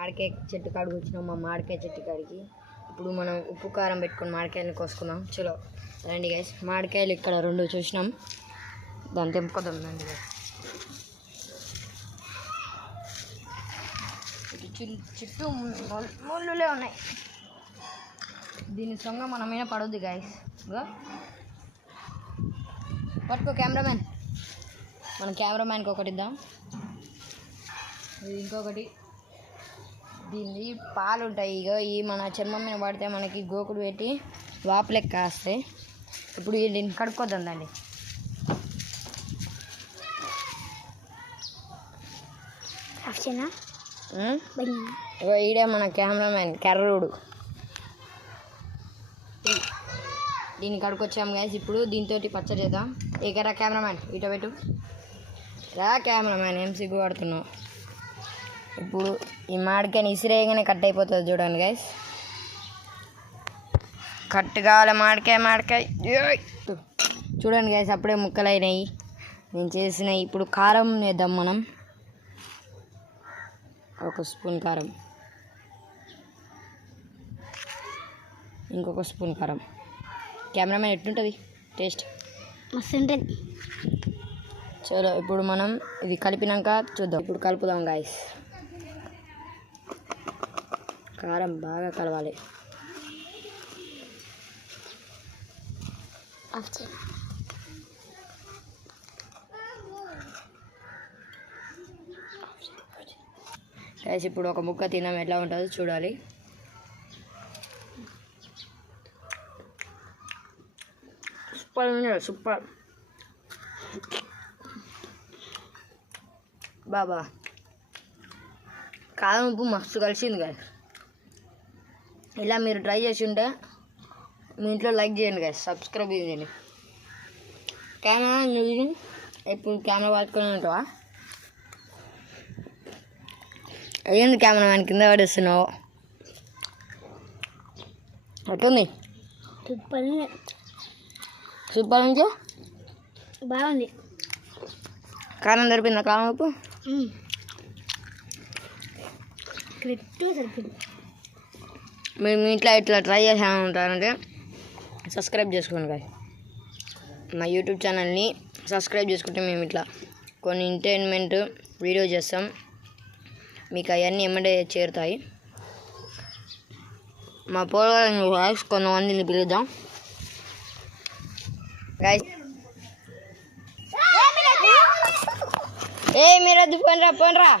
మామిడికాయ చెట్టు కాడికి వచ్చినాం. మా మామిడికాయ చెట్టు కాడికి ఇప్పుడు మనం ఉప్పు కారం పెట్టుకొని మామిడికాయలు కోసుకుందాం. చలో రండి గైస్. మామిడికాయలు ఇక్కడ 2 చూసినాం, దాన్ని తెంపుకోదాం రండి గైస్. చుట్టూ ముళ్ళులే ఉన్నాయి. దీని సొంగ మన మీద పడొద్దు గైస్. పట్టుకో కెమెరామ్యాన్. మన కెమెరామ్యాన్కి ఒకటి ఇద్దాం. ఇంకొకటి దీన్ని పాలు ఉంటాయి. ఇగో ఈ మన చర్మం మీద పడితే మనకి గోకుడు పెట్టి వాపులెక్క కాస్తాయి. ఇప్పుడు దీన్ని కడుక్కోద్దండి. ఈడే మన కెమెరామ్యాన్ కర్రుడు. దీన్ని కడుక్కొచ్చాము గైస్. ఇప్పుడు దీంతో పచ్చడి చేద్దాం. ఏకరా కెమెరామ్యాన్ ఇట పెట్టు రా. కెమెరామ్యాన్ ఏం సిగ్గు పడుతున్నావు. ఇప్పుడు ఈ మామిడికాయని ఇసిరేయగానే కట్ అయిపోతుంది చూడండి గైస్. కట్ కావాలి మామిడికాయ చూడండి గైస్. అప్పుడే ముక్కలు అయినాయి నేను చేసినాయి. ఇప్పుడు కారం వేద్దాం మనం. 1 స్పూన్ కారం, ఇంకొక స్పూన్ కారం. కెమెరామెన్ ఎట్లుంటుంది టేస్ట్? మస్తు ఉంటుంది. చలో ఇప్పుడు మనం ఇది కలిపినాక చూద్దాం. ఇప్పుడు కలుపుదాం గాయస్. కారం బాగా కలవాలి. గైస్ ఇప్పుడు ఒక ముక్క తిన్నాం, ఎట్లా ఉంటుందో చూడాలి. సూపర్ ఉంది, సూపర్ బాబా. కారం ఉప్పు మస్తు కలిసింది గైస్. ఇలా మీరు ట్రై చేసి ఉంటే మీ ఇంట్లో లైక్ చేయండి గైస్, సబ్స్క్రైబ్ చేయండి. కెమెరా నువ్వు ఇప్పుడు కెమెరా పట్టుకొని ఉంటావా? ఏంది కెమెరామ్యాన్ కింద పడేస్తున్నావు? ఎట్లుంది? సూపర్ నుంచి బాగుంది. కారం సరిపోయిందా? కారం ఉప్పు సరిపోయింది. మీరు మీ ఇంట్లో ఇట్లా ట్రై చేసి ఉంటారంటే సబ్స్క్రైబ్ చేసుకోండి గాయ్. మా యూట్యూబ్ ఛానల్ని సబ్స్క్రైబ్ చేసుకుంటే మేము ఇట్లా కొన్ని ఎంటర్టైన్మెంట్ వీడియో చేస్తాం. మీకు అవన్నీ ఎమ్మడే చేరుతాయి. మా పోరాలని గాయస్ కొంతమందిని పిలుద్దాం గాయస్. ఏ మీరద్దు పోనరా.